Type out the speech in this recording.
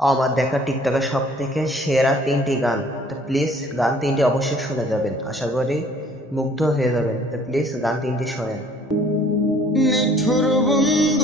আমার দেখা টিকটকের সব থেকে সেরা 3টি গান। তো প্লিজ গান 3টি অবশ্যই শুনে যাবেন, আশা করি মুগ্ধ হয়ে যাবেন। তো প্লিজ গান 3টি শোনেন। নিঠুর বন্ধু